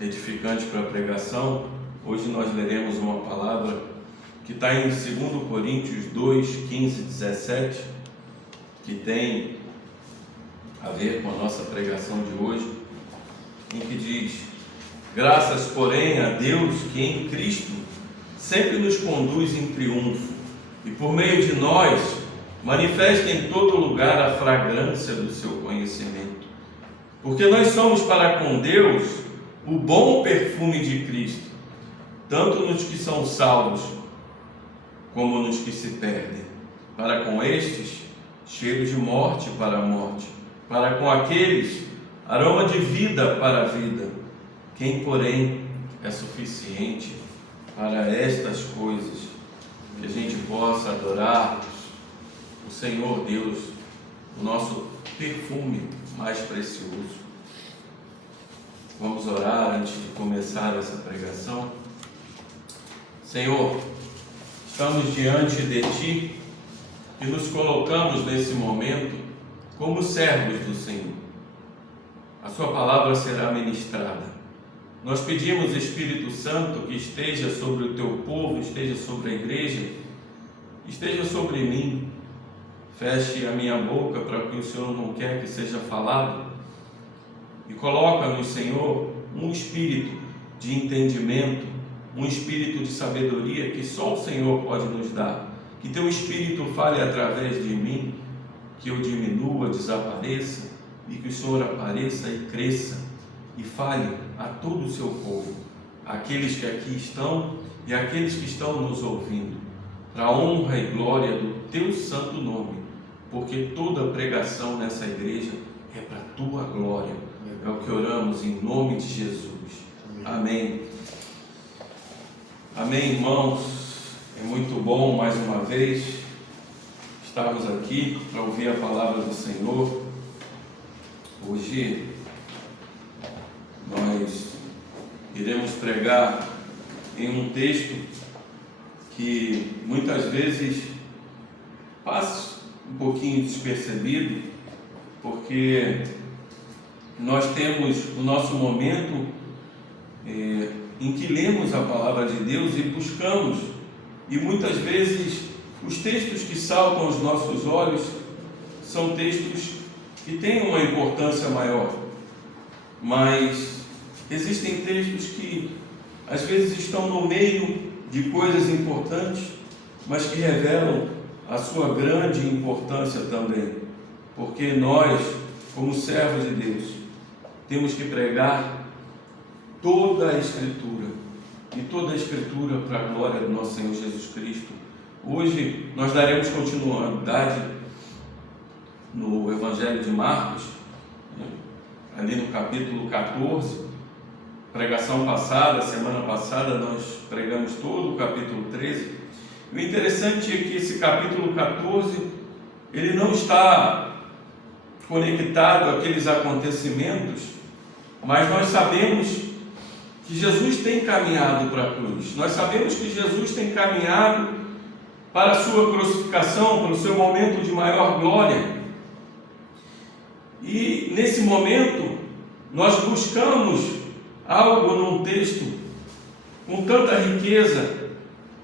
edificante para a pregação. Hoje nós leremos uma palavra que está em 2 Coríntios 2, 15 e 17, que tem a ver com a nossa pregação de hoje, em que diz: graças, porém, a Deus que em Cristo sempre nos conduz em triunfo, e por meio de nós manifesta em todo lugar a fragrância do seu conhecimento. Porque nós somos para com Deus o bom perfume de Cristo, tanto nos que são salvos, como nos que se perdem. Para com estes, cheiro de morte para a morte, para com aqueles, aroma de vida para a vida. Quem, porém, é suficiente para estas coisas, que a gente possa adorar o Senhor Deus, o nosso perfume mais precioso. Vamos orar antes de começar essa pregação. Senhor, estamos diante de Ti e nos colocamos nesse momento como servos do Senhor. A Sua palavra será ministrada. Nós pedimos, Espírito Santo, que esteja sobre o Teu povo, esteja sobre a igreja, esteja sobre mim. Feche a minha boca para o que o Senhor não quer que seja falado, e coloca-nos, Senhor, um espírito de entendimento, um espírito de sabedoria que só o Senhor pode nos dar. Que Teu Espírito fale através de mim, que eu diminua, desapareça, e que o Senhor apareça e cresça e fale a todo o Seu povo, aqueles que aqui estão e aqueles que estão nos ouvindo, para a honra e glória do Teu santo nome, porque toda pregação nessa igreja é para a Tua glória. É o que oramos em nome de Jesus. Amém. Amém, irmãos. É muito bom mais uma vez estarmos aqui para ouvir a palavra do Senhor. Hoje nós iremos pregar em um texto que muitas vezes passa um pouquinho despercebido, porque nós temos o nosso momento em que lemos a palavra de Deus e buscamos, e muitas vezes os textos que saltam aos nossos olhos são textos que têm uma importância maior, mas existem textos que às vezes estão no meio de coisas importantes, mas que revelam a sua grande importância também, porque nós, como servos de Deus, temos que pregar toda a Escritura, e toda a Escritura para a glória do nosso Senhor Jesus Cristo. Hoje nós daremos continuidade no Evangelho de Marcos, ali no capítulo 14. Pregação passada, semana passada, nós pregamos todo o capítulo 13. O interessante é que esse capítulo 14, ele não está conectado àqueles acontecimentos, mas nós sabemos que Jesus tem caminhado para a cruz. Nós sabemos que Jesus tem caminhado para a sua crucificação, para o seu momento de maior glória. E nesse momento, nós buscamos algo num texto com tanta riqueza,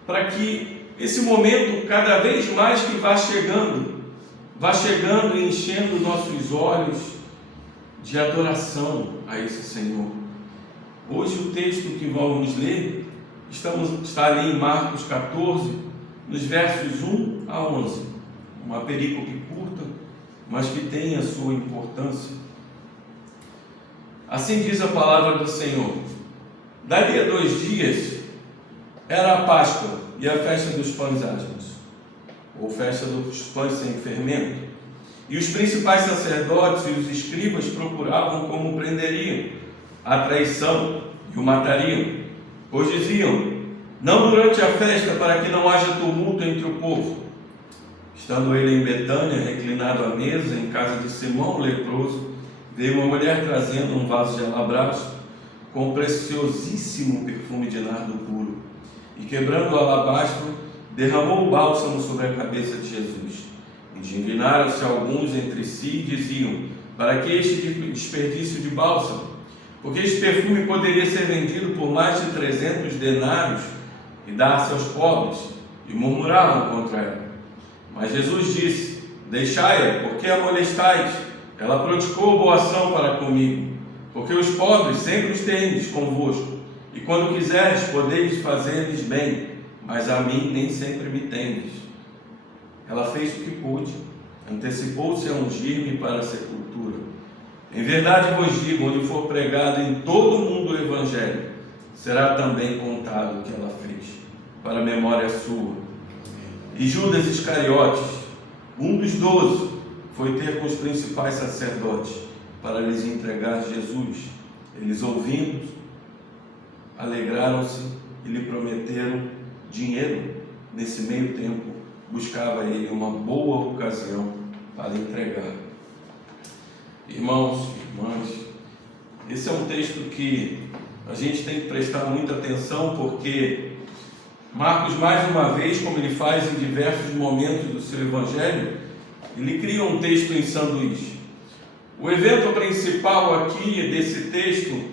para que esse momento, cada vez mais que vá chegando e enchendo nossos olhos de adoração a esse Senhor. Hoje o texto que vamos ler está ali em Marcos 14, nos versos 1 a 11, uma perícope curta, mas que tem a sua importância. Assim diz a palavra do Senhor: dali a 2 dias era a Páscoa e a festa dos pães asmos, ou festa dos pães sem fermento, e os principais sacerdotes e os escribas procuravam como prenderiam a traição e o matariam, pois diziam: não durante a festa, para que não haja tumulto entre o povo. Estando ele em Betânia, reclinado à mesa, em casa de Simão o leproso, veio uma mulher trazendo um vaso de alabastro com preciosíssimo perfume de nardo puro, e quebrando o alabastro, derramou o bálsamo sobre a cabeça de Jesus. Indignaram-se alguns entre si e diziam: para que este desperdício de bálsamo? porque esse perfume poderia ser vendido por mais de 300 denários e dar-se aos pobres, e murmuravam contra ela. Mas Jesus disse: deixai-a, porque a molestais? Ela praticou boa ação para comigo, porque os pobres sempre os tendes convosco, e quando quiseres podeis fazer-lhes bem, mas a mim nem sempre me tendes. Ela fez o que pôde, antecipou-se a ungir-me para a sepultura. Em verdade vos digo, onde for pregado em todo o mundo o Evangelho, será também contado o que ela fez, para a memória sua. E Judas Iscariotes, um dos 12, foi ter com os principais sacerdotes, para lhes entregar Jesus. Eles, ouvindo, alegraram-se e lhe prometeram dinheiro. Nesse meio tempo, buscava ele uma boa ocasião para entregar. Irmãos, irmãs, esse é um texto que a gente tem que prestar muita atenção, porque Marcos, mais uma vez, como ele faz em diversos momentos do seu Evangelho, ele cria um texto em sanduíche. O evento principal aqui desse texto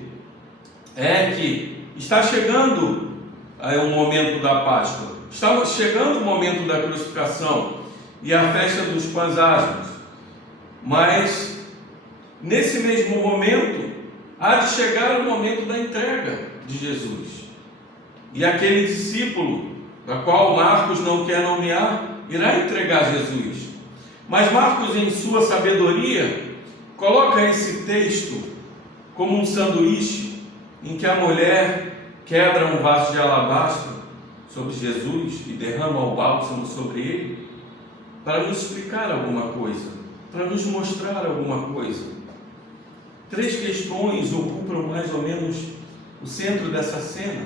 é que está chegando o momento da Páscoa, está chegando o momento da crucificação e a festa dos pães asmos, mas nesse mesmo momento há de chegar o momento da entrega de Jesus, e aquele discípulo, da qual Marcos não quer nomear, irá entregar Jesus. Mas Marcos, em sua sabedoria, coloca esse texto como um sanduíche, em que a mulher quebra um vaso de alabastro sobre Jesus e derrama o bálsamo sobre ele, para nos explicar alguma coisa, para nos mostrar alguma coisa. 3 questões ocupam mais ou menos o centro dessa cena: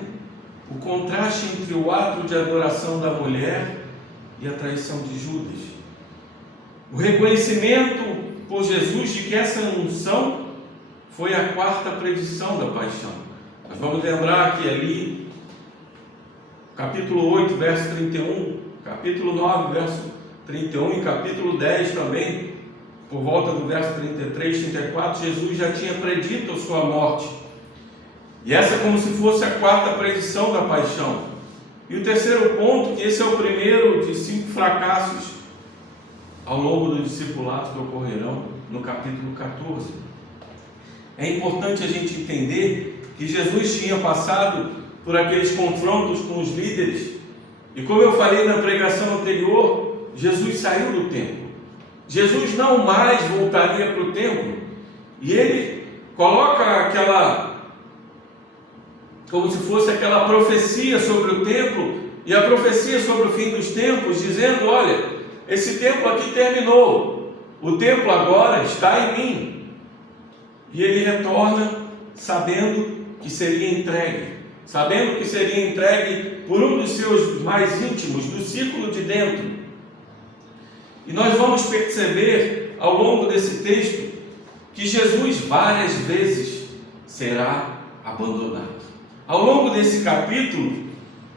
o contraste entre o ato de adoração da mulher e a traição de Judas, o reconhecimento por Jesus de que essa unção foi a 4ª predição da paixão. Nós vamos lembrar que ali, capítulo 8, verso 31, capítulo 9, verso 31 e capítulo 10 também, por volta do verso 33, 34, Jesus já tinha predito a sua morte. E essa é como se fosse a 4ª predição da paixão. E o terceiro ponto, que esse é o primeiro de 5 fracassos ao longo do discipulado que ocorrerão no capítulo 14. É importante a gente entender que Jesus tinha passado por aqueles confrontos com os líderes, e como eu falei na pregação anterior, Jesus saiu do templo. Jesus não mais voltaria para o templo, e ele coloca aquela, como se fosse aquela profecia sobre o templo, e a profecia sobre o fim dos tempos, dizendo: olha, esse templo aqui terminou, o templo agora está em mim. E ele retorna sabendo que seria entregue, por um dos seus mais íntimos, do círculo de dentro. E nós vamos perceber ao longo desse texto que Jesus várias vezes será abandonado. Ao longo desse capítulo,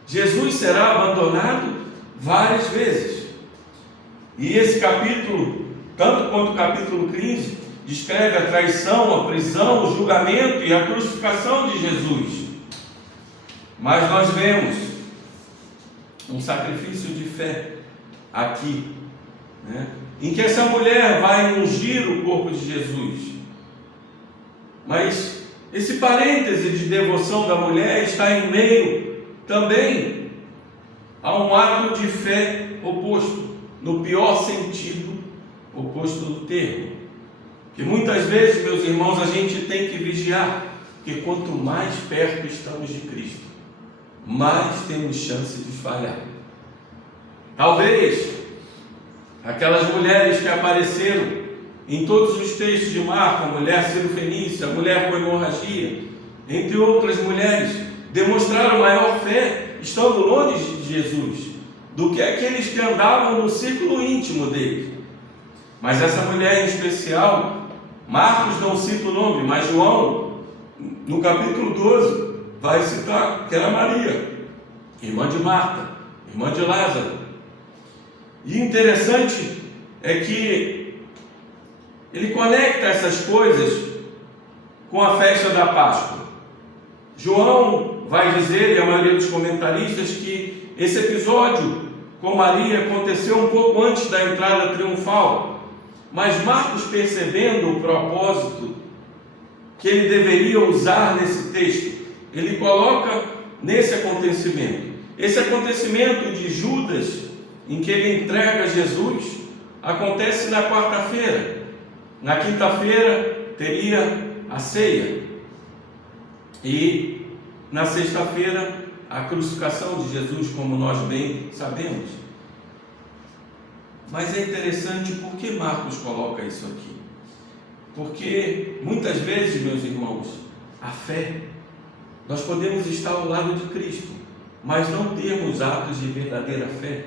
Jesus será abandonado várias vezes. E esse capítulo, tanto quanto o capítulo 15, descreve a traição, a prisão, o julgamento e a crucificação de Jesus. Mas nós vemos um sacrifício de fé aqui, em que essa mulher vai ungir o corpo de Jesus. Mas esse parêntese de devoção da mulher está em meio também a um ato de fé oposto, no pior sentido, oposto do termo. Que muitas vezes, meus irmãos, a gente tem que vigiar, porque quanto mais perto estamos de Cristo, mais temos chance de falhar. Talvez aquelas mulheres que apareceram em todos os textos de Marcos, a mulher cirofenícia, a mulher com hemorragia, entre outras mulheres, demonstraram maior fé estando longe de Jesus do que aqueles que andavam no círculo íntimo dele. Mas essa mulher em especial, Marcos não cita o nome, mas João, no capítulo 12, vai citar que era Maria, irmã de Marta, irmã de Lázaro. E interessante é que ele conecta essas coisas com a festa da Páscoa? João vai dizer, e a maioria dos comentaristas, que esse episódio com Maria aconteceu um pouco antes da entrada triunfal, mas Marcos, percebendo o propósito que ele deveria usar nesse texto, ele coloca nesse acontecimento. Esse acontecimento de Judas, em que ele entrega Jesus, acontece na quarta-feira. Na quinta-feira teria a ceia, e na sexta-feira a crucificação de Jesus, como nós bem sabemos. Mas é interessante, por que Marcos coloca isso aqui? Porque muitas vezes, meus irmãos, a fé, nós podemos estar ao lado de Cristo, mas não termos atos de verdadeira fé.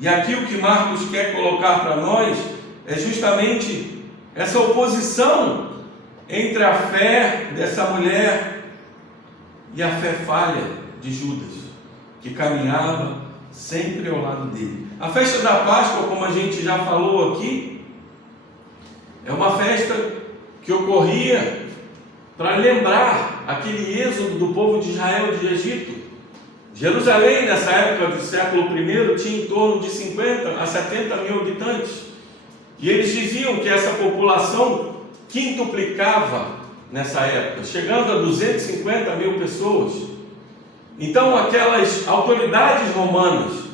E aqui o que Marcos quer colocar para nós é justamente essa oposição entre a fé dessa mulher e a fé falha de Judas, que caminhava sempre ao lado dele. A festa da Páscoa, como a gente já falou aqui, é uma festa que ocorria para lembrar aquele êxodo do povo de Israel do Egito. Jerusalém, nessa época do século I, tinha em torno de 50 a 70 mil habitantes. E eles diziam que essa população quintuplicava nessa época, chegando a 250 mil pessoas. Então, aquelas autoridades romanas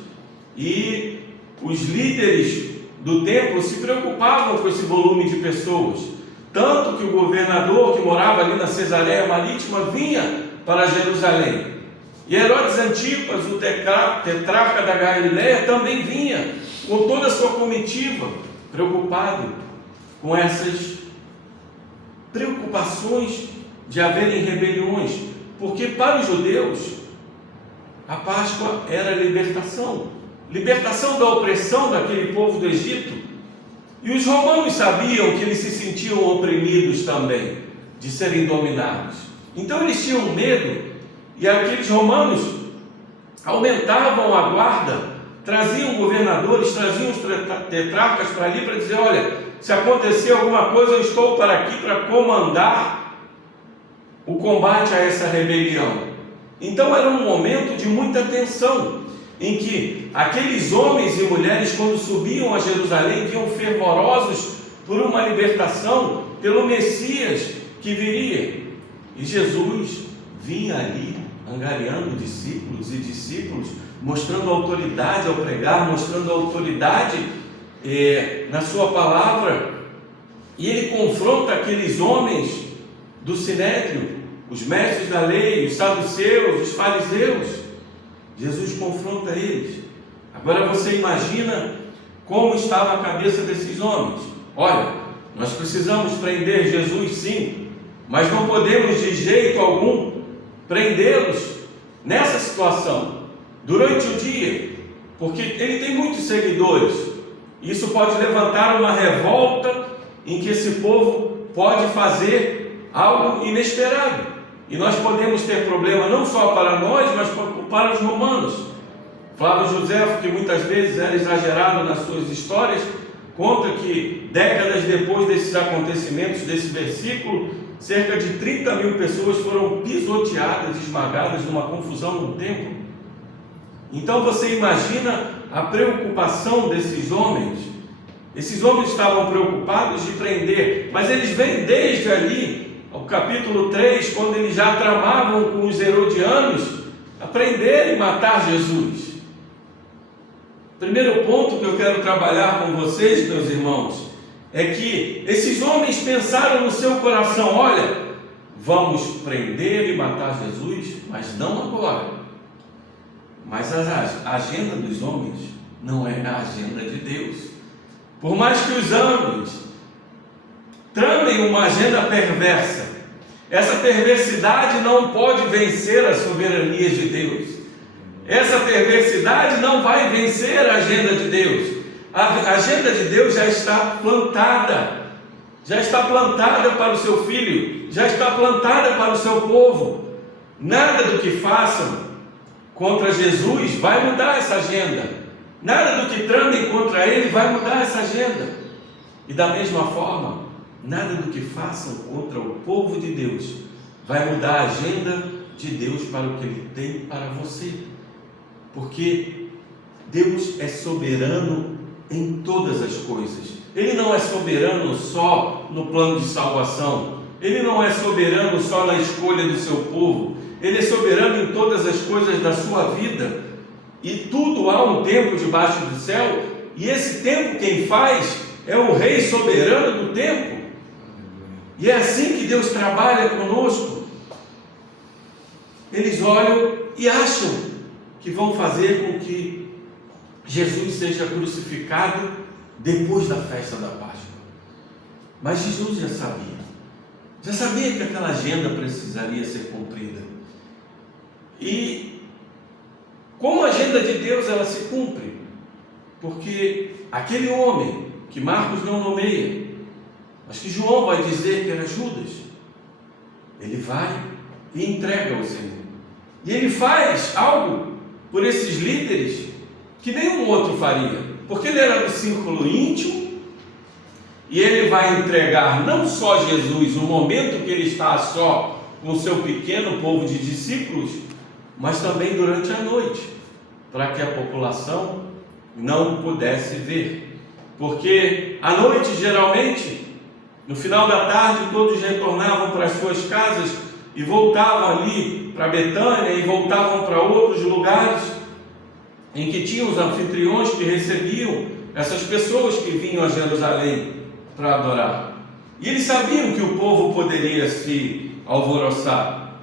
e os líderes do templo se preocupavam com esse volume de pessoas, tanto que o governador que morava ali na Cesareia Marítima vinha para Jerusalém. E Herodes Antipas, o tetrarca da Galileia, também vinha com toda a sua comitiva, preocupado com essas preocupações de haverem rebeliões, porque para os judeus a Páscoa era a libertação da opressão daquele povo do Egito. E os romanos sabiam que eles se sentiam oprimidos também, de serem dominados. Então eles tinham medo, e aqueles romanos aumentavam a guarda, traziam governadores, traziam os tetrarcas para ali para dizer: olha, se acontecer alguma coisa, eu estou para aqui para comandar o combate a essa rebelião. Então era um momento de muita tensão, em que aqueles homens e mulheres, quando subiam a Jerusalém, vinham fervorosos por uma libertação, pelo Messias que viria. E Jesus vinha ali angariando discípulos e discípulos, mostrando autoridade ao pregar, mostrando autoridade na sua palavra. E ele confronta aqueles homens do Sinédrio, os mestres da lei, os saduceus, os fariseus. Jesus confronta eles. Agora você imagina como estava a cabeça desses homens. Olha, nós precisamos prender Jesus, sim, mas não podemos de jeito algum prendê-los nessa situação, durante o dia, porque ele tem muitos seguidores. Isso pode levantar uma revolta em que esse povo pode fazer algo inesperado, e nós podemos ter problema não só para nós, mas para os romanos. Flávio Josefo, que muitas vezes era exagerado nas suas histórias, conta que décadas depois desses acontecimentos, desse versículo, cerca de 30 mil pessoas foram pisoteadas, esmagadas numa confusão no templo. Então você imagina a preocupação desses homens. Esses homens estavam preocupados de prender, mas eles vêm desde ali, ao capítulo 3, quando eles já tramavam com os herodianos a prender e matar Jesus. Primeiro ponto que eu quero trabalhar com vocês, meus irmãos, é que esses homens pensaram no seu coração: olha, vamos prender e matar Jesus, mas não agora. Mas a agenda dos homens não é a agenda de Deus. Por mais que os homens tramem uma agenda perversa, essa perversidade não pode vencer a soberania de Deus. Essa perversidade não vai vencer a agenda de Deus. A agenda de Deus já está plantada para o seu filho, já está plantada para o seu povo. Nada do que façam contra Jesus vai mudar essa agenda. Nada do que tramem contra ele vai mudar essa agenda. E da mesma forma, nada do que façam contra o povo de Deus vai mudar a agenda de Deus para o que Ele tem para você, porque Deus é soberano em todas as coisas. Ele não é soberano só no plano de salvação, Ele não é soberano só na escolha do seu povo, Ele é soberano em todas as coisas da sua vida, e tudo há um tempo debaixo do céu, e esse tempo quem faz é o Rei soberano do tempo, e é assim que Deus trabalha conosco. Eles olham e acham que vão fazer com que Jesus seja crucificado depois da festa da Páscoa, mas Jesus já sabia que aquela agenda precisaria ser cumprida. E como a agenda de Deus ela se cumpre? Porque aquele homem que Marcos não nomeia, mas que João vai dizer que era Judas, ele vai e entrega ao Senhor, e ele faz algo por esses líderes que nenhum outro faria, porque ele era do círculo íntimo, e ele vai entregar não só Jesus no momento que ele está só com o seu pequeno povo de discípulos, mas também durante a noite, para que a população não pudesse ver, porque à noite geralmente, no final da tarde, todos retornavam para as suas casas e voltavam ali para Betânia e voltavam para outros lugares em que tinham os anfitriões que recebiam essas pessoas que vinham a Jerusalém para adorar. E eles sabiam que o povo poderia se alvoroçar,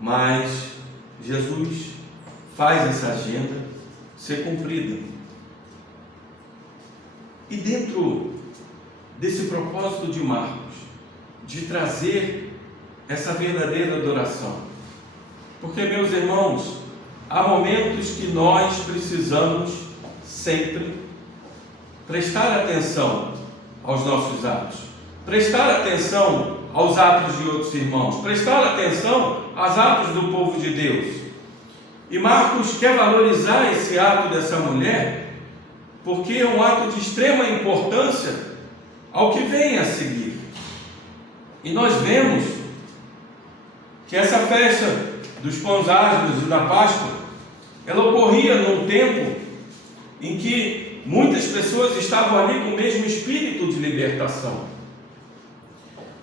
mas Jesus faz essa agenda ser cumprida. E dentro desse propósito de Marcos, de trazer essa verdadeira adoração, porque, meus irmãos, há momentos que nós precisamos sempre prestar atenção aos nossos atos, prestar atenção aos atos de outros irmãos, prestar atenção aos atos do povo de Deus. E Marcos quer valorizar esse ato dessa mulher, porque é um ato de extrema importância ao que vem a seguir. E nós vemos que essa festa dos pães ázimos e da Páscoa, ela ocorria num tempo em que muitas pessoas estavam ali com o mesmo espírito de libertação.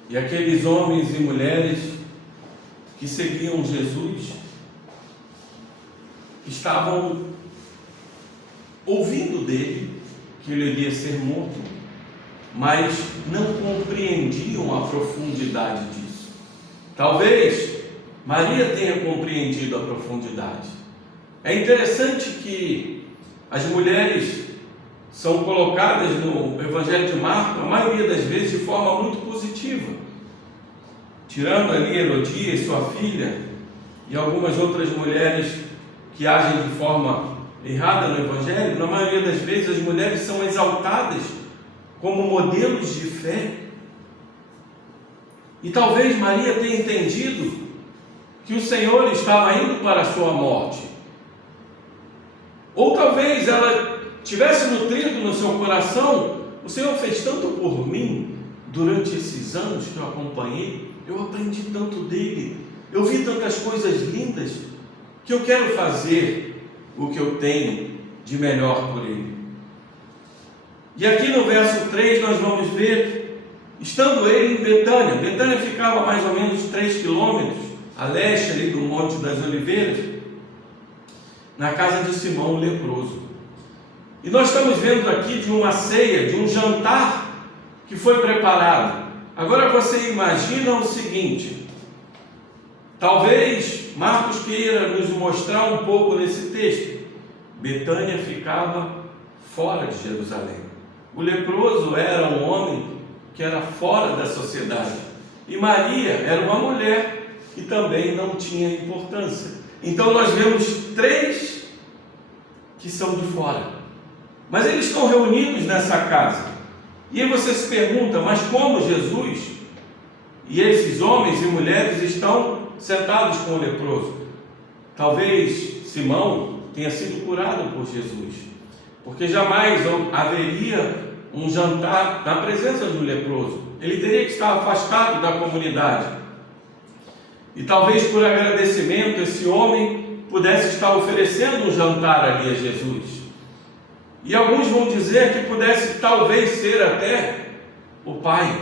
E aqueles homens e mulheres que seguiam Jesus estavam ouvindo dele que ele iria ser morto, mas não compreendiam a profundidade disso. Talvez Maria tenha compreendido a profundidade. É interessante que as mulheres são colocadas no Evangelho de Marcos, a maioria das vezes, de forma muito positiva, tirando ali Herodia e sua filha, e algumas outras mulheres que agem de forma errada no Evangelho. Na maioria das vezes as mulheres são exaltadas como modelos de fé, e talvez Maria tenha entendido que o Senhor estava indo para a sua morte, ou talvez ela tivesse nutrido no seu coração: o Senhor fez tanto por mim durante esses anos que eu acompanhei, eu aprendi tanto dele, eu vi tantas coisas lindas, que eu quero fazer o que eu tenho de melhor por ele. E aqui no verso 3 nós vamos ver, estando ele em Betânia. Betânia ficava a mais ou menos 3 quilômetros a leste ali do Monte das Oliveiras, na casa de Simão o leproso. E nós estamos vendo aqui de uma ceia, de um jantar que foi preparado. Agora você imagina o seguinte: talvez Marcos queira nos mostrar um pouco nesse texto. Betânia ficava fora de Jerusalém. O leproso era um homem que era fora da sociedade, e Maria era uma mulher que também não tinha importância. Então nós vemos 3 que são de fora, mas eles estão reunidos nessa casa. E aí você se pergunta: mas como Jesus e esses homens e mulheres estão sentados com o leproso? Talvez Simão tenha sido curado por Jesus, porque jamais haveria um jantar na presença do leproso. Ele teria que estar afastado da comunidade. E talvez por agradecimento esse homem pudesse estar oferecendo um jantar ali a Jesus. E alguns vão dizer que pudesse talvez ser até o pai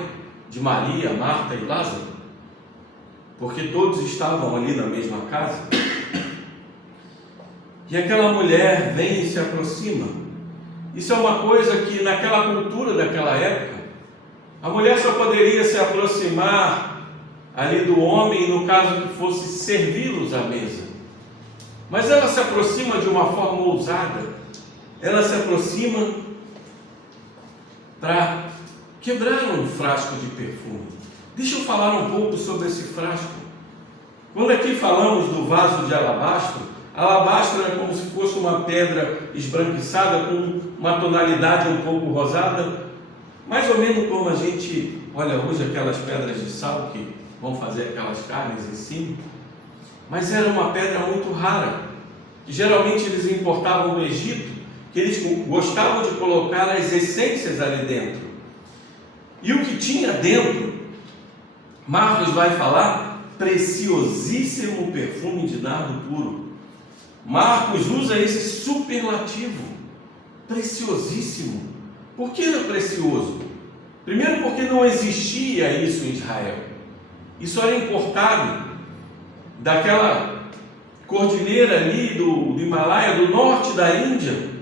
de Maria, Marta e Lázaro, porque todos estavam ali na mesma casa. E aquela mulher vem e se aproxima. Isso é uma coisa que naquela cultura daquela época, a mulher só poderia se aproximar ali do homem no caso que fosse servi-los à mesa. Mas ela se aproxima de uma forma ousada. Ela se aproxima para quebrar um frasco de perfume. Deixa eu falar um pouco sobre esse frasco. Quando aqui falamos do vaso de alabastro, alabastro é como se fosse uma pedra esbranquiçada com uma tonalidade um pouco rosada, mais ou menos como a gente olha hoje aquelas pedras de sal que vão fazer aquelas carnes em cima. Mas era uma pedra muito rara, que geralmente eles importavam do Egito, que eles gostavam de colocar as essências ali dentro. E o que tinha dentro, Marcos vai falar, preciosíssimo perfume de nardo puro. Marcos usa esse superlativo, preciosíssimo. Por que era precioso? Primeiro porque não existia isso em Israel. Isso era importado daquela cordilheira ali do Himalaia, do norte da Índia.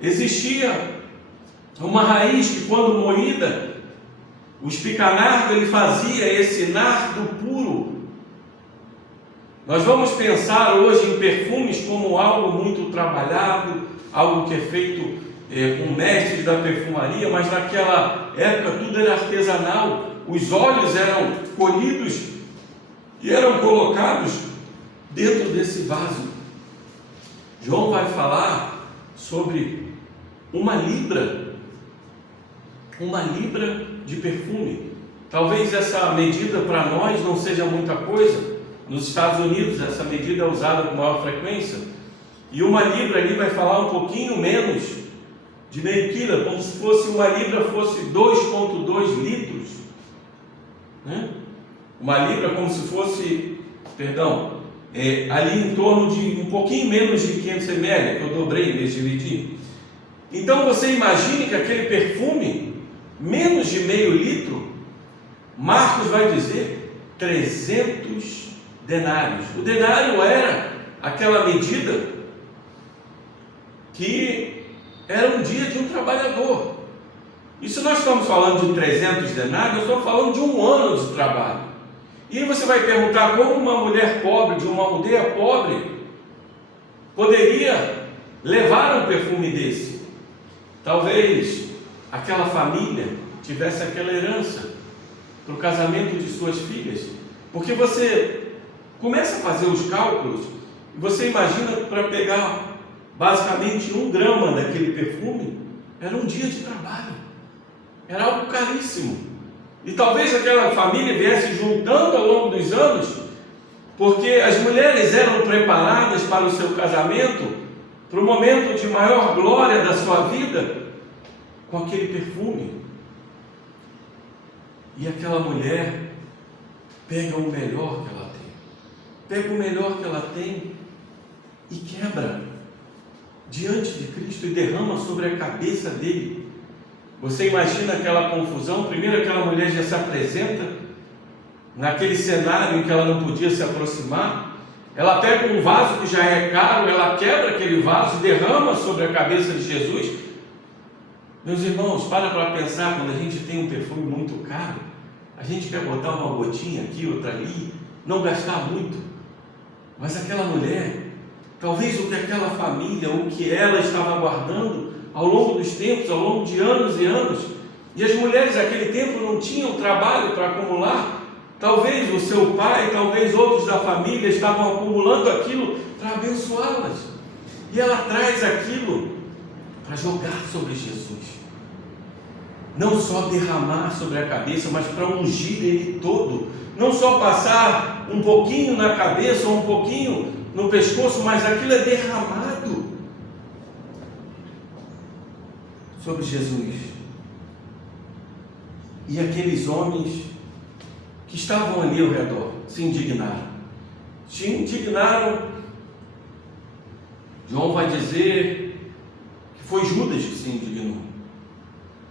Existia uma raiz que, quando moída, o espicanardo ele fazia esse nardo puro. Nós vamos pensar hoje em perfumes como algo muito trabalhado, algo que é feito com mestres da perfumaria, mas naquela época tudo era artesanal. Os óleos eram colhidos e eram colocados dentro desse vaso. João vai falar sobre uma libra de perfume. Talvez essa medida para nós não seja muita coisa. Nos Estados Unidos essa medida é usada com maior frequência, e uma libra ali vai falar um pouquinho menos de meio quilo, como se fosse uma libra fosse 2,2 litros, né? Uma libra como se fosse, ali em torno de um pouquinho menos de 500 ml, que eu dobrei em vez de dividir. Então você imagine que aquele perfume, menos de meio litro, Marcos vai dizer 300 denários. O denário era aquela medida que era um dia de um trabalhador. E se nós estamos falando de 300 denários, nós estamos falando de um ano de trabalho. E aí você vai perguntar como uma mulher pobre, de uma aldeia pobre, poderia levar um perfume desse. Talvez aquela família tivesse aquela herança para o casamento de suas filhas, porque você começa a fazer os cálculos e você imagina, para pegar basicamente 1 grama daquele perfume, era um dia de trabalho, era algo caríssimo. E talvez aquela família viesse juntando ao longo dos anos, porque as mulheres eram preparadas para o seu casamento, para o momento de maior glória da sua vida, com aquele perfume. E aquela mulher pega o melhor que ela tem, e quebra diante de Cristo e derrama sobre a cabeça dele. Você imagina aquela confusão? Primeiro, aquela mulher já se apresenta naquele cenário em que ela não podia se aproximar. Ela pega um vaso que já é caro, ela quebra aquele vaso e derrama sobre a cabeça de Jesus. Meus irmãos, para pensar, quando a gente tem um perfume muito caro, a gente quer botar uma gotinha aqui, outra ali, não gastar muito. Mas aquela mulher, talvez o que aquela família, o que ela estava guardando ao longo dos tempos, ao longo de anos e anos, e as mulheres naquele tempo não tinham trabalho para acumular, talvez o seu pai, talvez outros da família estavam acumulando aquilo para abençoá-las, e ela traz aquilo para jogar sobre Jesus, não só derramar sobre a cabeça, mas para ungir ele todo, não só passar um pouquinho na cabeça ou um pouquinho no pescoço, mas aquilo é derramado sobre Jesus. E aqueles homens que estavam ali ao redor se indignaram. Se indignaram. João vai dizer que foi Judas que se indignou.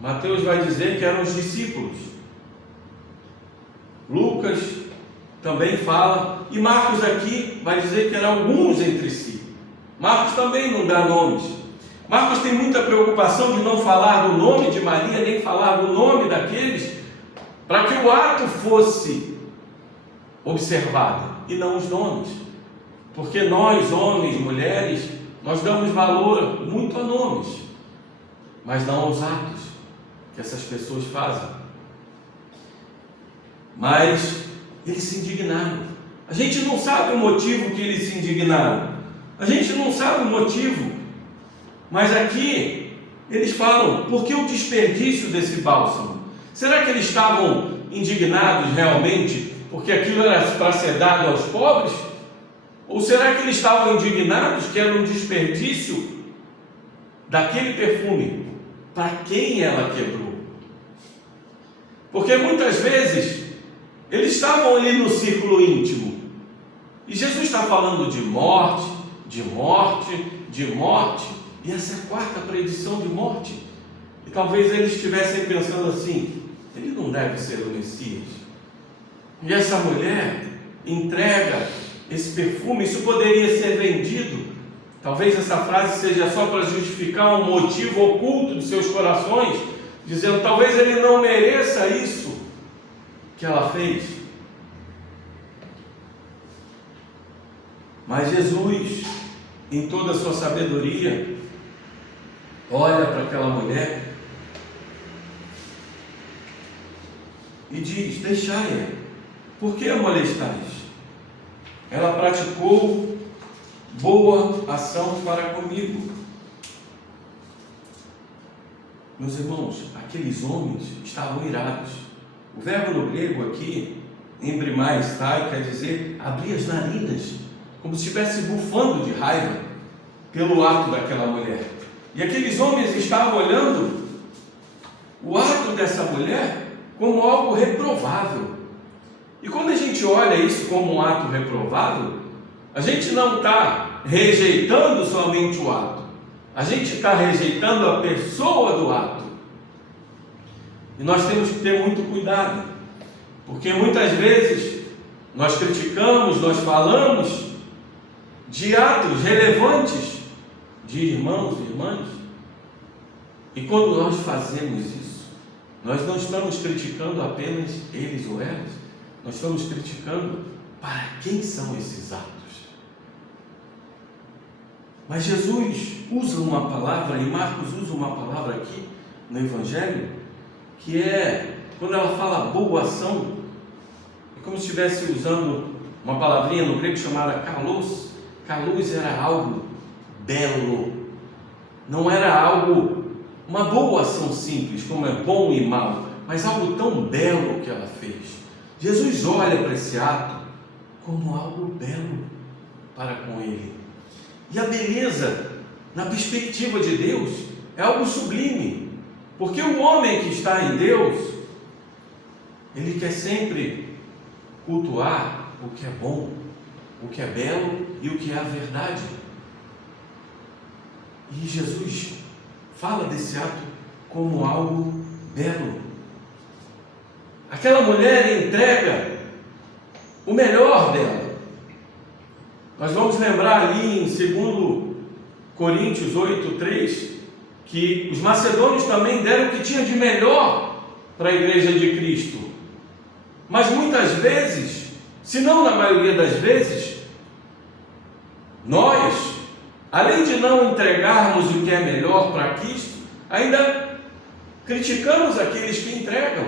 Mateus vai dizer que eram os discípulos. Lucas também fala, e Marcos aqui vai dizer que eram alguns entre si. Marcos também não dá nomes. Marcos tem muita preocupação de não falar do nome de Maria, nem falar do nome daqueles, para que o ato fosse observado, e não os nomes. Porque nós, homens, mulheres, nós damos valor muito a nomes, mas não aos atos que essas pessoas fazem. Mas eles se indignaram. A gente não sabe o motivo que eles se indignaram. A gente não sabe o motivo. Mas aqui eles falam, por que o desperdício desse bálsamo? Será que eles estavam indignados realmente porque aquilo era para ser dado aos pobres? Ou será que eles estavam indignados que era um desperdício daquele perfume para quem ela quebrou? Porque muitas vezes eles estavam ali no círculo íntimo, e Jesus está falando de morte, de morte, de morte, e essa é a quarta predição de morte. E talvez eles estivessem pensando assim, ele não deve ser o Messias. E essa mulher entrega esse perfume, isso poderia ser vendido. Talvez essa frase seja só para justificar um motivo oculto de seus corações, dizendo, talvez ele não mereça isso que ela fez. Mas Jesus, em toda a sua sabedoria, olha para aquela mulher e diz, deixai-a, por que a molestais? Ela praticou boa ação para comigo. Meus irmãos, aqueles homens estavam irados. O verbo no grego aqui, embrimai-stai, quer dizer abrir as narinas, como se estivesse bufando de raiva pelo ato daquela mulher. E aqueles homens estavam olhando o ato dessa mulher como algo reprovável. E quando a gente olha isso como um ato reprovável, a gente não está rejeitando somente o ato, a gente está rejeitando a pessoa do ato. E nós temos que ter muito cuidado, porque muitas vezes nós criticamos, nós falamos de atos relevantes de irmãos e irmãs, e quando nós fazemos isso, nós não estamos criticando apenas eles ou elas, nós estamos criticando para quem são esses atos. Mas Jesus usa uma palavra, e Marcos usa uma palavra aqui no Evangelho, que é, quando ela fala boa ação, é como se estivesse usando uma palavrinha no grego chamada kalos. Kalos era algo belo, não era algo, uma boa ação simples, como é bom e mal, mas algo tão belo que ela fez. Jesus olha para esse ato como algo belo para com ele. E a beleza, na perspectiva de Deus, é algo sublime, porque o homem que está em Deus, ele quer sempre cultuar o que é bom, o que é belo e o que é a verdade. E Jesus fala desse ato como algo belo. Aquela mulher entrega o melhor dela. Nós vamos lembrar ali em 2 Coríntios 8:3, que os macedônios também deram o que tinha de melhor para a igreja de Cristo. Mas muitas vezes, se não na maioria das vezes, nós, além de não entregarmos o que é melhor para Cristo, ainda criticamos aqueles que entregam.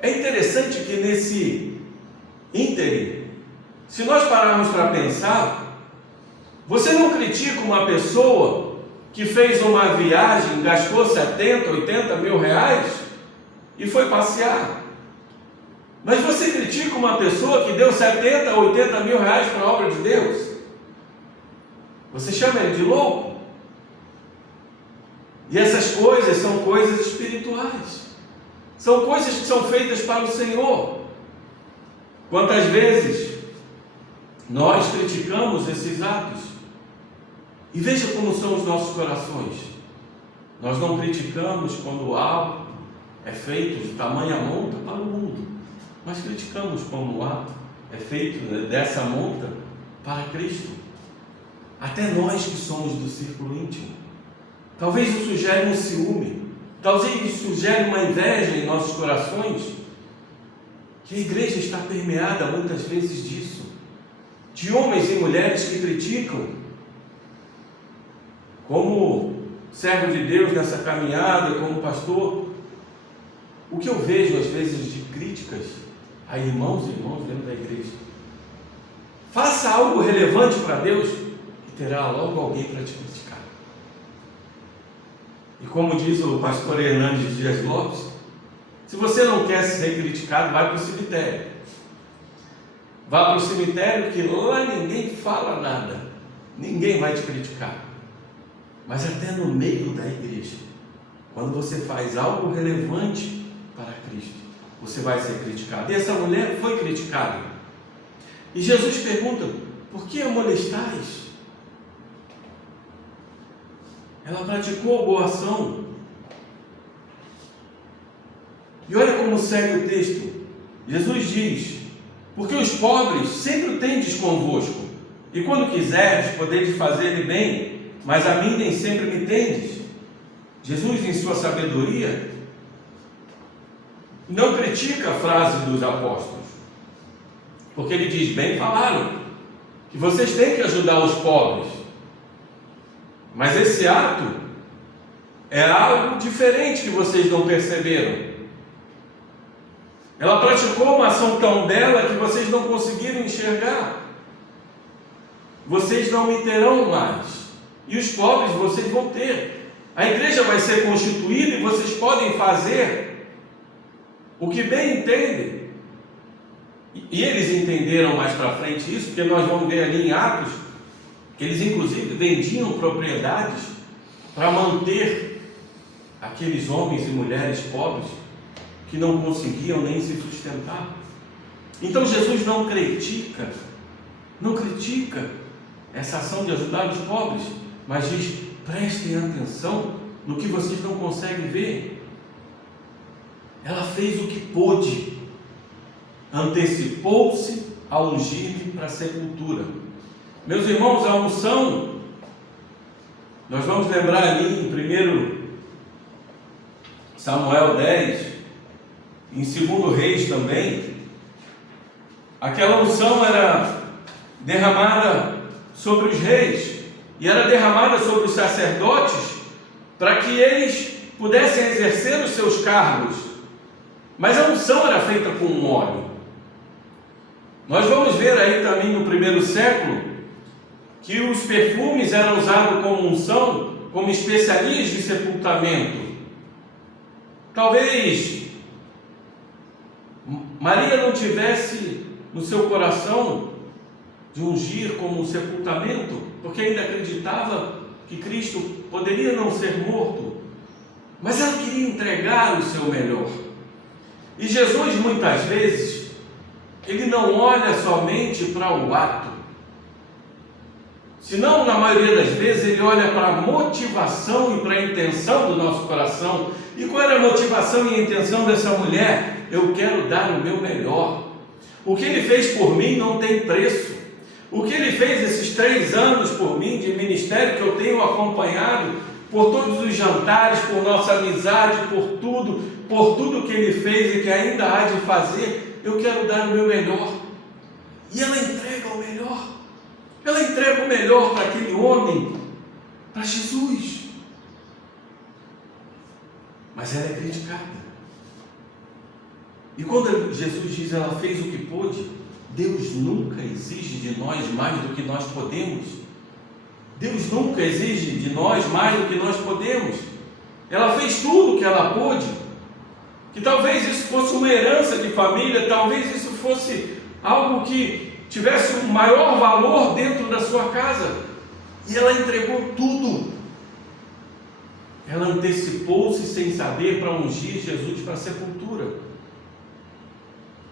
É interessante que nesse ínterim, se nós pararmos para pensar, você não critica uma pessoa que fez uma viagem, gastou 70, 80 mil reais e foi passear. Mas você critica uma pessoa que deu 70, 80 mil reais para a obra de Deus? Você chama ele de louco? E essas coisas são coisas espirituais. São coisas que são feitas para o Senhor. Quantas vezes nós criticamos esses atos? E veja como são os nossos corações. Nós não criticamos quando algo é feito de tamanha monta para o mundo. Nós criticamos quando o ato é feito dessa monta para Cristo. Até nós que somos do círculo íntimo. Talvez isso gere um ciúme. Talvez isso gere uma inveja em nossos corações. Que a igreja está permeada muitas vezes disso. De homens e mulheres que criticam. Como servo de Deus nessa caminhada, como pastor, o que eu vejo às vezes de críticas a irmãos e irmãs dentro da igreja. Faça algo relevante para Deus e terá logo alguém para te criticar. E como diz o pastor Hernandes Dias Lopes, se você não quer ser criticado, vai para o cemitério. Vá para o cemitério, que lá ninguém fala nada. Ninguém vai te criticar. Mas até no meio da igreja, quando você faz algo relevante para Cristo, você vai ser criticado. E essa mulher foi criticada. E Jesus pergunta: por que a molestais? Ela praticou boa ação. E olha como segue o texto. Jesus diz: porque os pobres sempre tendes convosco, e quando quiseres, podeis fazer-lhe bem, mas a mim nem sempre me tendes. Jesus, em sua sabedoria, não critica a frase dos apóstolos, porque ele diz: bem falaram, que vocês têm que ajudar os pobres, mas esse ato é algo diferente que vocês não perceberam. Ela praticou uma ação tão bela que vocês não conseguiram enxergar. Vocês não me terão mais, e os pobres vocês vão ter. A igreja vai ser constituída e vocês podem fazer o que bem entendem. E eles entenderam mais para frente isso, porque nós vamos ver ali em Atos que eles inclusive vendiam propriedades para manter aqueles homens e mulheres pobres que não conseguiam nem se sustentar. Então Jesus não critica essa ação de ajudar os pobres, mas diz: prestem atenção no que vocês não conseguem ver. Ela fez o que pôde, antecipou-se a ungir para a sepultura. Meus irmãos, a unção, nós vamos lembrar ali em 1 Samuel 10, em 2 Reis também, aquela unção era derramada sobre os reis, e era derramada sobre os sacerdotes, para que eles pudessem exercer os seus cargos, mas a unção era feita com um óleo. Nós vamos ver aí também no primeiro século, que os perfumes eram usados como unção, como especiarias de sepultamento. Talvez Maria não tivesse no seu coração de ungir como um sepultamento, porque ainda acreditava que Cristo poderia não ser morto, mas ela queria entregar o seu melhor. E Jesus muitas vezes, ele não olha somente para o ato, senão na maioria das vezes ele olha para a motivação e para a intenção do nosso coração. E qual era a motivação e a intenção dessa mulher? Eu quero dar o meu melhor. O que ele fez por mim não tem preço. O que ele fez esses 3 anos por mim de ministério, que eu tenho acompanhado, por todos os jantares, por nossa amizade, por tudo que ele fez e que ainda há de fazer, eu quero dar o meu melhor. E ela entrega o melhor. Ela entrega o melhor para aquele homem, para Jesus. Mas ela é criticada. E quando Jesus diz ela fez o que pôde, Deus nunca exige de nós mais do que nós podemos. Deus nunca exige de nós mais do que nós podemos. Ela fez tudo o que ela pôde. Que talvez isso fosse uma herança de família, talvez isso fosse algo que tivesse um maior valor dentro da sua casa. E ela entregou tudo. ela antecipou-se sem saber para ungir Jesus para a sepultura.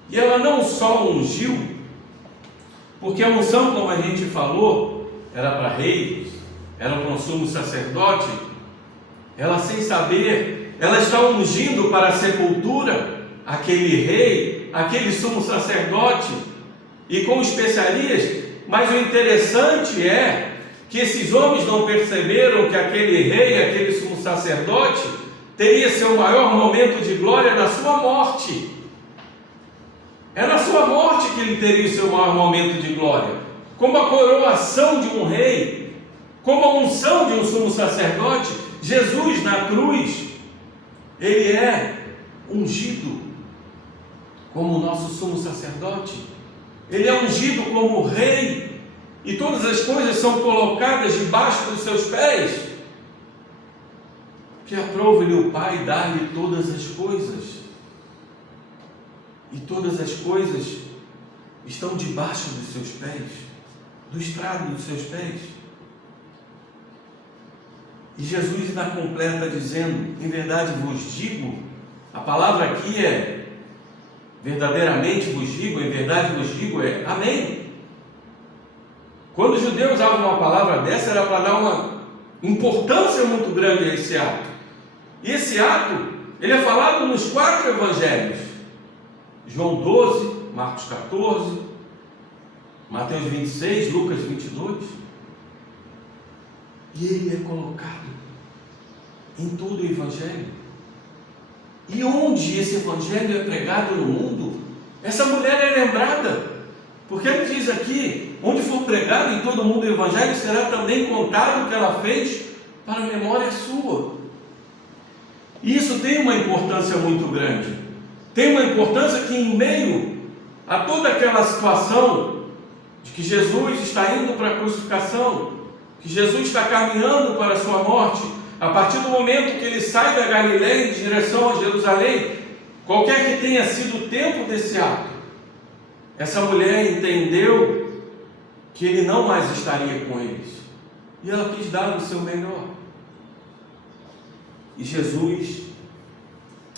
E ela não só ungiu, porque a unção, como a gente falou, era para reis, era para um sumo sacerdote. Ela, sem saber, ela está ungindo para a sepultura aquele rei, aquele sumo sacerdote, e com especiarias. Mas o interessante é que esses homens não perceberam que aquele rei, aquele sumo sacerdote, teria seu maior momento de glória na sua morte. É na sua morte que ele teria o seu maior momento de glória. Como a coroação de um rei, como a unção de um sumo sacerdote, Jesus na cruz, ele é ungido como o nosso sumo sacerdote. Ele é ungido como rei, e todas as coisas são colocadas debaixo dos seus pés, que aprove-lhe o Pai dar-lhe todas as coisas, e todas as coisas estão debaixo dos seus pés, do estrado dos seus pés. E Jesus ainda completa dizendo: em verdade vos digo, a palavra aqui é verdadeiramente vos digo, em verdade vos digo, é amém. Quando os judeus usavam uma palavra dessa, era para dar uma importância muito grande a esse ato. E esse ato, ele é falado nos 4 evangelhos: João 12, Marcos 14, Mateus 26, Lucas 22. E ele é colocado em todo o evangelho. E onde esse evangelho é pregado no mundo, essa mulher é lembrada, porque ele diz aqui: onde for pregado em todo o mundo o evangelho, será também contado o que ela fez para a memória sua. E isso tem uma importância muito grande. Tem uma importância que, em meio a toda aquela situação de que Jesus está indo para a crucificação, que Jesus está caminhando para a sua morte, a partir do momento que ele sai da Galileia em direção a Jerusalém, qualquer que tenha sido o tempo desse ato, essa mulher entendeu que ele não mais estaria com eles, e ela quis dar o seu melhor. E Jesus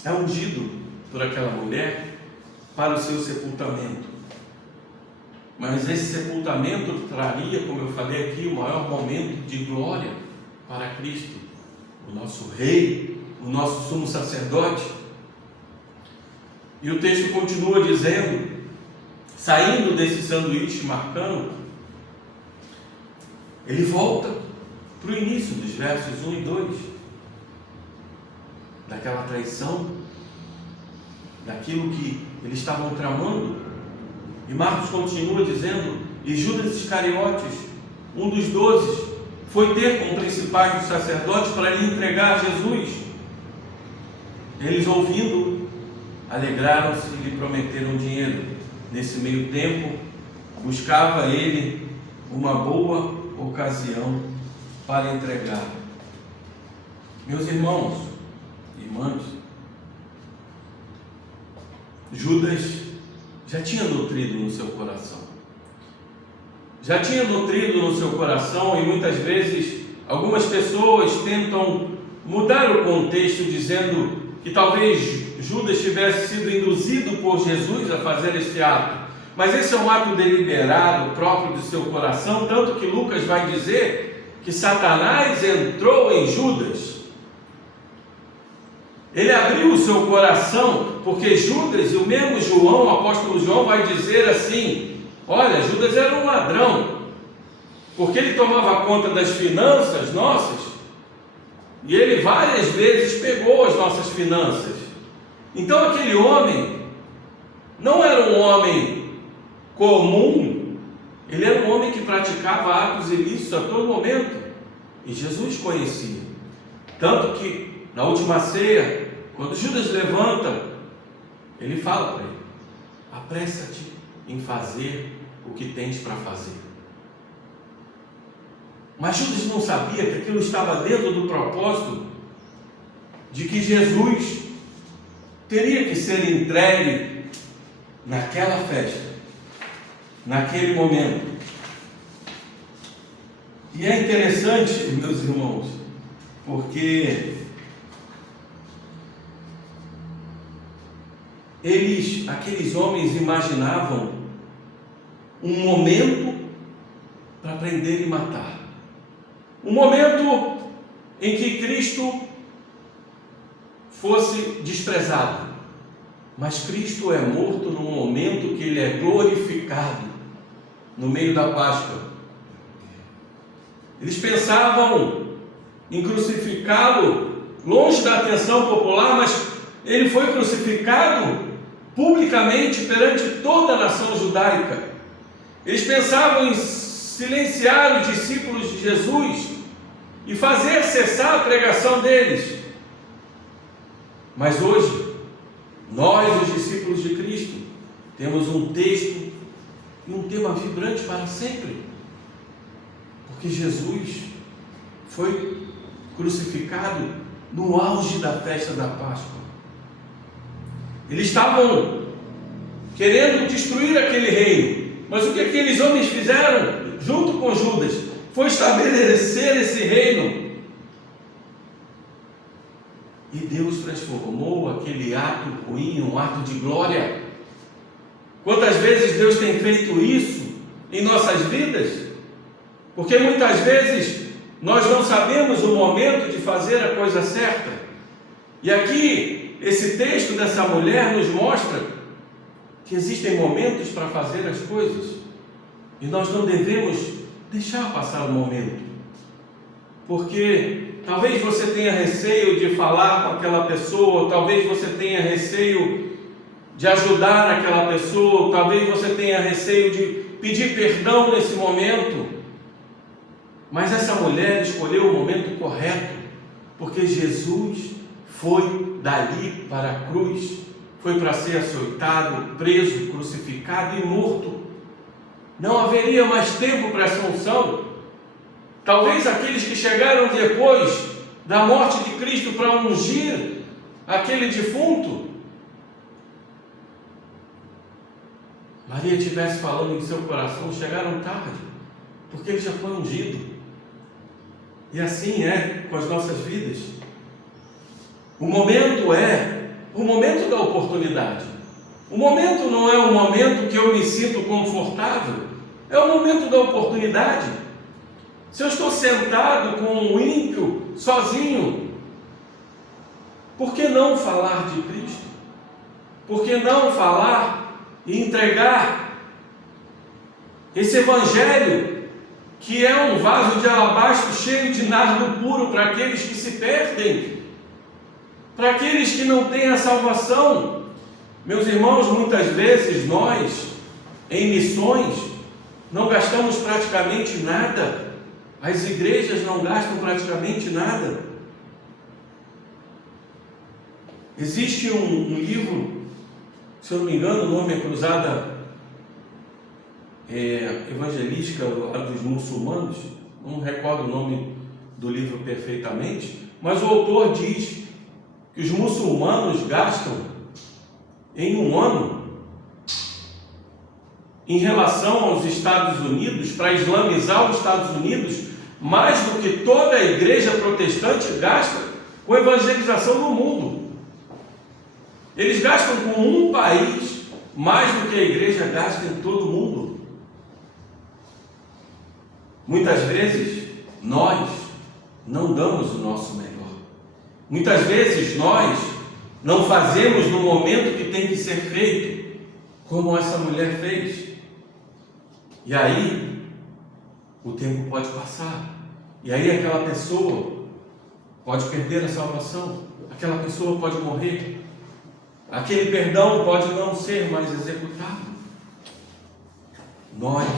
é ungido por aquela mulher para o seu sepultamento. Mas esse sepultamento traria, como eu falei aqui, o maior momento de glória para Cristo, o nosso rei, o nosso sumo sacerdote. E o texto continua dizendo, saindo desse sanduíche marcano, ele volta para o início dos versos 1 e 2, daquela traição, daquilo que eles estavam tramando. E Marcos continua dizendo: e Judas Iscariotes, um dos 12, foi ter com os principais dos sacerdotes para lhe entregar a Jesus. Eles, ouvindo, alegraram-se e lhe prometeram dinheiro. Nesse meio tempo, buscava ele uma boa ocasião para entregar. Meus irmãos, irmãs, Judas já tinha nutrido no seu coração. Já tinha nutrido no seu coração, e muitas vezes algumas pessoas tentam mudar o contexto, dizendo que talvez Judas tivesse sido induzido por Jesus a fazer este ato. Mas esse é um ato deliberado, próprio do seu coração, tanto que Lucas vai dizer que Satanás entrou em Judas. Ele abriu o seu coração, porque Judas, e o mesmo João, o apóstolo João, vai dizer assim: olha, Judas era um ladrão, porque ele tomava conta das finanças nossas, e ele várias vezes pegou as nossas finanças. Então aquele homem não era um homem comum, ele era um homem que praticava atos ilícitos a todo momento, e Jesus conhecia. Tanto que na última ceia, quando Judas levanta, ele fala para ele: apressa-te em fazer o que tens para fazer. Mas Judas não sabia que aquilo estava dentro do propósito de que Jesus teria que ser entregue naquela festa, naquele momento. E é interessante, meus irmãos, porque aqueles homens imaginavam um momento para prender e matar. Um momento em que Cristo fosse desprezado. Mas Cristo é morto no momento que Ele é glorificado, no meio da Páscoa. Eles pensavam em crucificá-lo longe da atenção popular, mas Ele foi crucificado publicamente perante toda a nação judaica. Eles pensavam em silenciar os discípulos de Jesus e fazer cessar a pregação deles. Mas hoje, nós, os discípulos de Cristo, temos um texto e um tema vibrante para sempre, porque Jesus foi crucificado no auge da festa da Páscoa. Eles estavam querendo destruir aquele reino, mas o que aqueles homens fizeram, junto com Judas, foi estabelecer esse reino. E Deus transformou aquele ato ruim em um ato de glória. Quantas vezes Deus tem feito isso em nossas vidas? Porque muitas vezes nós não sabemos o momento de fazer a coisa certa. E aqui, esse texto dessa mulher nos mostra que existem momentos para fazer as coisas. E nós não devemos deixar passar o momento. Porque talvez você tenha receio de falar com aquela pessoa, talvez você tenha receio de ajudar aquela pessoa, talvez você tenha receio de pedir perdão nesse momento. Mas essa mulher escolheu o momento correto, porque Jesus foi dali para a cruz, foi para ser açoitado, preso, crucificado e morto. Não haveria mais tempo para essa unção. Talvez aqueles que chegaram depois da morte de Cristo para ungir aquele defunto, Maria estivesse falando em seu coração, chegaram tarde, porque ele já foi ungido. E assim é com as nossas vidas. O momento é o momento da oportunidade. O momento não é um momento que eu me sinto confortável, é o momento da oportunidade. Se eu estou sentado com um ímpio, sozinho, por que não falar de Cristo? Por que não falar e entregar esse Evangelho, que é um vaso de alabastro cheio de nardo puro para aqueles que se perdem, para aqueles que não têm a salvação? Meus irmãos, muitas vezes nós, em missões, não gastamos praticamente nada. As igrejas não gastam praticamente nada. Existe um livro, se eu não me engano, o nome é Cruzada Evangelística dos Muçulmanos, não recordo o nome do livro perfeitamente, mas o autor diz que os muçulmanos gastam em um ano, em relação aos Estados Unidos, para islamizar os Estados Unidos, mais do que toda a igreja protestante gasta com evangelização no mundo. Eles gastam com um país mais do que a igreja gasta em todo o mundo. Muitas vezes nós não damos o nosso melhor. Muitas vezes nós não fazemos no momento que tem que ser feito, como essa mulher fez. E aí o tempo pode passar, e aí aquela pessoa pode perder a salvação, aquela pessoa pode morrer, aquele perdão pode não ser mais executado. Nós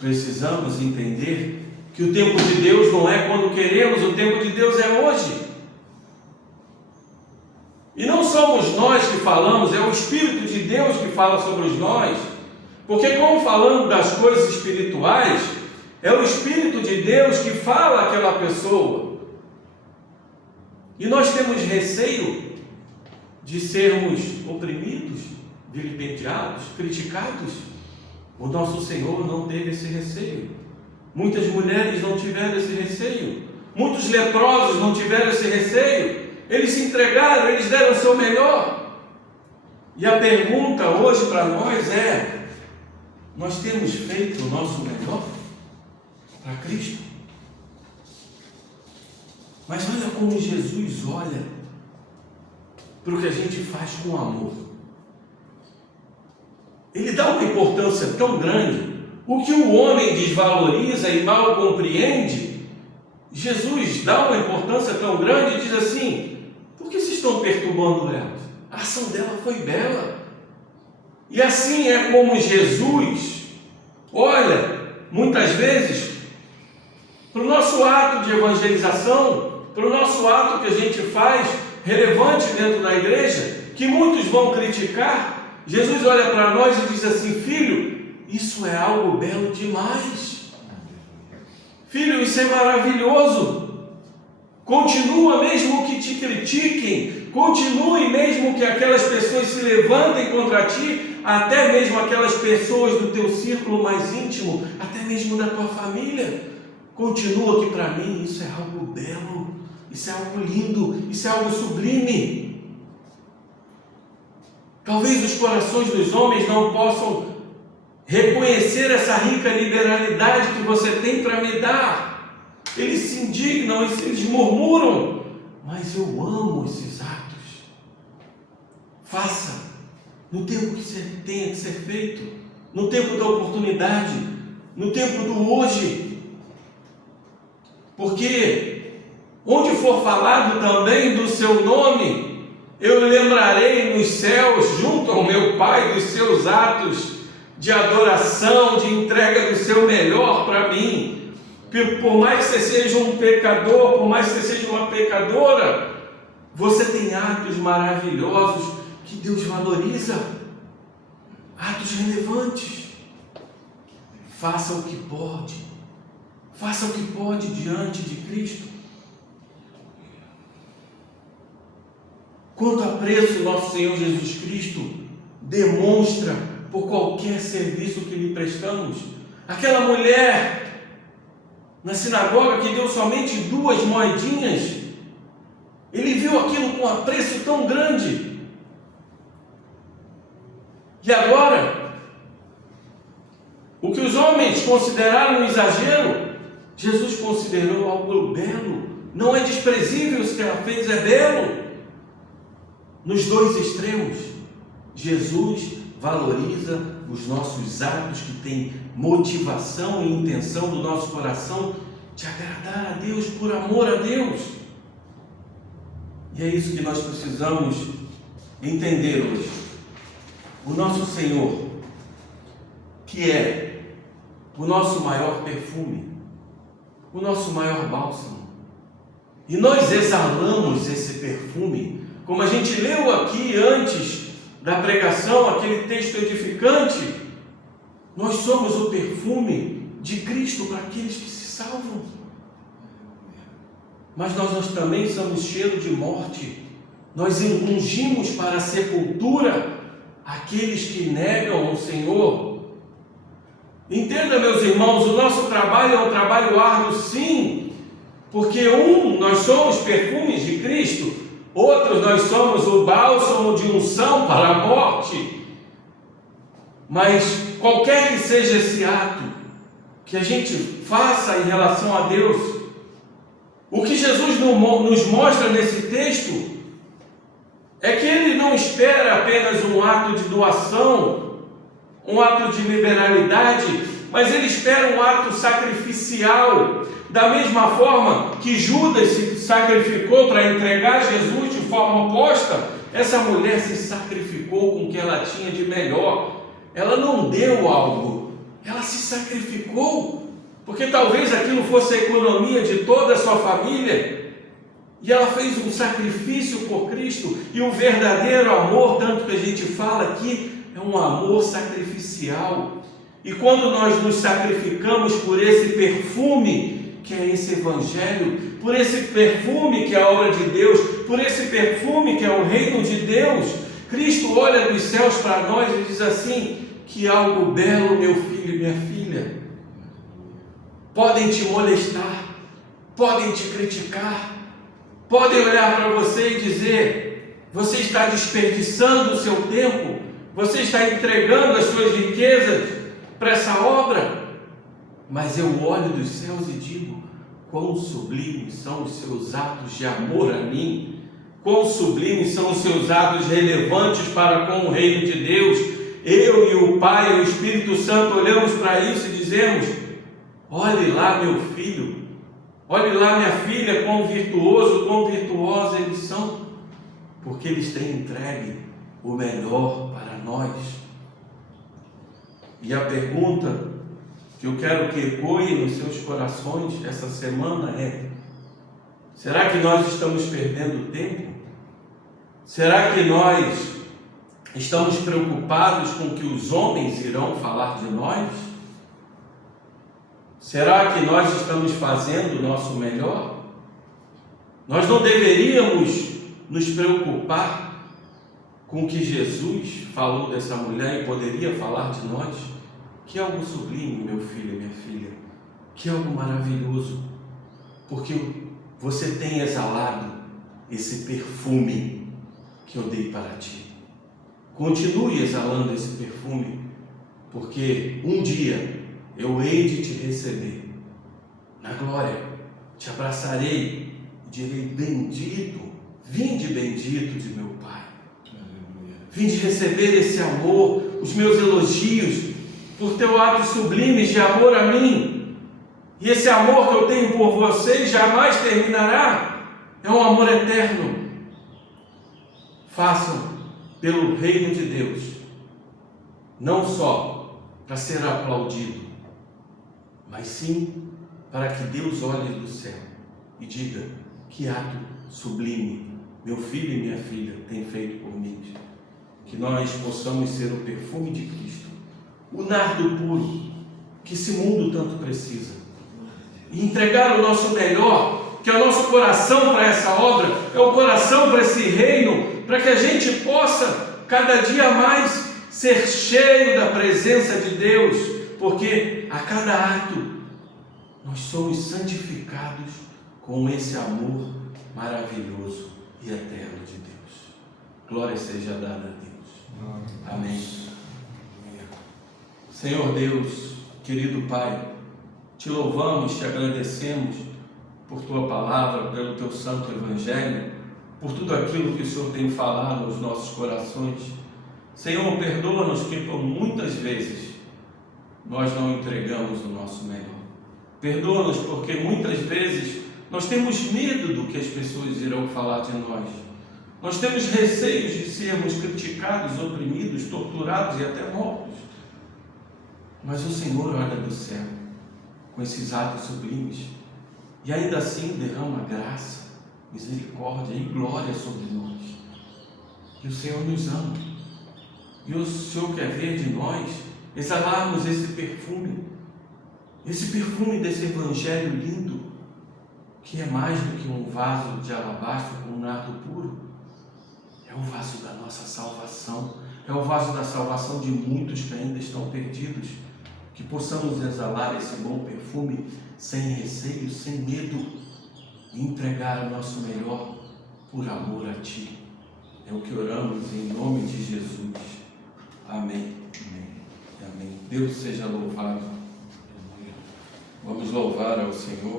precisamos entender que o tempo de Deus não é quando queremos, o tempo de Deus é hoje. E não somos nós que falamos, é o Espírito de Deus que fala sobre nós, porque como falando das coisas espirituais, é o Espírito de Deus que fala àquela pessoa. E nós temos receio de sermos oprimidos, vilipendiados, criticados. O nosso Senhor não teve esse receio. Muitas mulheres não tiveram esse receio. Muitos leprosos não tiveram esse receio. Eles se entregaram, eles deram o seu melhor. E a pergunta hoje para nós é: nós temos feito o nosso melhor para Cristo? Mas olha como Jesus olha para o que a gente faz com amor. Ele dá uma importância tão grande. O que o homem desvaloriza e mal compreende, Jesus dá uma importância tão grande e diz assim: por que vocês estão perturbando ela? A ação dela foi bela. E assim é como Jesus olha, muitas vezes, para o nosso ato de evangelização, para o nosso ato que a gente faz relevante dentro da igreja, que muitos vão criticar. Jesus olha para nós e diz assim: filho, isso é algo belo demais. Filho, isso é maravilhoso. Continua mesmo que te critiquem, continue mesmo que aquelas pessoas se levantem contra ti, até mesmo aquelas pessoas do teu círculo mais íntimo, até mesmo da tua família. Continua que para mim isso é algo belo, isso é algo lindo, isso é algo sublime. Talvez os corações dos homens não possam reconhecer essa rica liberalidade que você tem para me dar. Eles se indignam, eles murmuram, mas eu amo esses atos. Faça no tempo que você tenha que ser feito, no tempo da oportunidade, no tempo do hoje. Porque onde for falado também do seu nome, eu lembrarei nos céus, junto ao meu Pai, dos seus atos de adoração, de entrega do seu melhor para mim. Por mais que você seja um pecador, por mais que você seja uma pecadora, você tem atos maravilhosos que Deus valoriza, atos relevantes. Faça o que pode, faça o que pode diante de Cristo. Quanto apreço nosso Senhor Jesus Cristo demonstra por qualquer serviço que lhe prestamos. Aquela mulher na sinagoga que deu somente 2 moedinhas, ele viu aquilo com apreço tão grande. E agora, o que os homens consideraram um exagero, Jesus considerou algo belo. Não é desprezível, isso que ela fez é belo. Nos 2 extremos, Jesus valoriza os nossos atos que têm motivação e intenção do nosso coração de agradar a Deus, por amor a Deus. E é isso que nós precisamos entender hoje. O nosso Senhor, que é o nosso maior perfume, o nosso maior bálsamo, e nós exalamos esse perfume, como a gente leu aqui antes da pregação, aquele texto edificante. Nós somos o perfume de Cristo para aqueles que se salvam. Mas nós também somos cheiro de morte. Nós ungimos para a sepultura aqueles que negam o Senhor. Entenda, meus irmãos, o nosso trabalho é um trabalho árduo, sim, porque nós somos perfumes de Cristo, outros nós somos o bálsamo de unção para a morte. Mas qualquer que seja esse ato que a gente faça em relação a Deus, o que Jesus nos mostra nesse texto é que Ele não espera apenas um ato de doação, um ato de liberalidade, mas Ele espera um ato sacrificial. Da mesma forma que Judas se sacrificou para entregar Jesus de forma oposta, essa mulher se sacrificou com o que ela tinha de melhor. Ela não deu algo, ela se sacrificou, porque talvez aquilo fosse a economia de toda a sua família, e ela fez um sacrifício por Cristo. E o verdadeiro amor, tanto que a gente fala aqui, é um amor sacrificial. E quando nós nos sacrificamos por esse perfume que é esse Evangelho, por esse perfume que é a obra de Deus, por esse perfume que é o reino de Deus, Cristo olha dos céus para nós e diz assim: que algo belo, meu filho e minha filha. Podem te molestar, podem te criticar, podem olhar para você e dizer: Você está desperdiçando o seu tempo? Você está entregando as suas riquezas para essa obra? Mas eu olho dos céus e digo: quão sublimes são os seus atos de amor a mim, quão sublimes são os seus atos relevantes para com o reino de Deus. Eu e o Pai e o Espírito Santo olhamos para isso e dizemos: olhe lá, meu filho, olhe lá, minha filha, quão virtuoso, quão virtuosa eles são, porque eles têm entregue o melhor para nós. E a pergunta que eu quero que ecoe nos seus corações essa semana é: será que nós estamos perdendo tempo? Será que nós estamos preocupados com o que os homens irão falar de nós? Será que nós estamos fazendo o nosso melhor? Nós não deveríamos nos preocupar com o que Jesus falou dessa mulher e poderia falar de nós? Que é algo sublime, meu filho e minha filha, que é algo maravilhoso, porque você tem exalado esse perfume que eu dei para ti. Continue exalando esse perfume, porque um dia eu hei de te receber na glória, te abraçarei e direi: bendito, vinde bendito de meu Pai. Vinde receber esse amor, os meus elogios, por teu ato sublime de amor a mim. E esse amor que eu tenho por vocês jamais terminará. É um amor eterno. Façam pelo reino de Deus, não só para ser aplaudido, mas sim para que Deus olhe do céu e diga: que ato sublime meu filho e minha filha têm feito por mim. Que nós possamos ser o perfume de Cristo, o nardo puro que esse mundo tanto precisa, e entregar o nosso melhor, que é o nosso coração para essa obra, é o coração para esse reino, para que a gente possa cada dia mais ser cheio da presença de Deus, porque a cada ato nós somos santificados com esse amor maravilhoso e eterno de Deus. Glória seja dada a Deus. Amém. Senhor Deus, querido Pai, te louvamos, te agradecemos por tua palavra, pelo teu santo evangelho, por tudo aquilo que o Senhor tem falado aos nossos corações. Senhor, perdoa-nos que por muitas vezes nós não entregamos o nosso melhor. Perdoa-nos porque muitas vezes nós temos medo do que as pessoas irão falar de nós. Nós temos receios de sermos criticados, oprimidos, torturados e até mortos. Mas o Senhor olha do céu com esses atos sublimes e ainda assim derrama graça, misericórdia e glória sobre nós. E o Senhor nos ama. E o Senhor quer ver de nós exalarmos esse perfume desse evangelho lindo, que é mais do que um vaso de alabastro com um nardo puro. É o vaso da nossa salvação, é o vaso da salvação de muitos que ainda estão perdidos. Que possamos exalar esse bom perfume sem receio, sem medo, e entregar o nosso melhor por amor a Ti. É o que oramos em nome de Jesus. Amém. Amém. Deus seja louvado. Vamos louvar ao Senhor.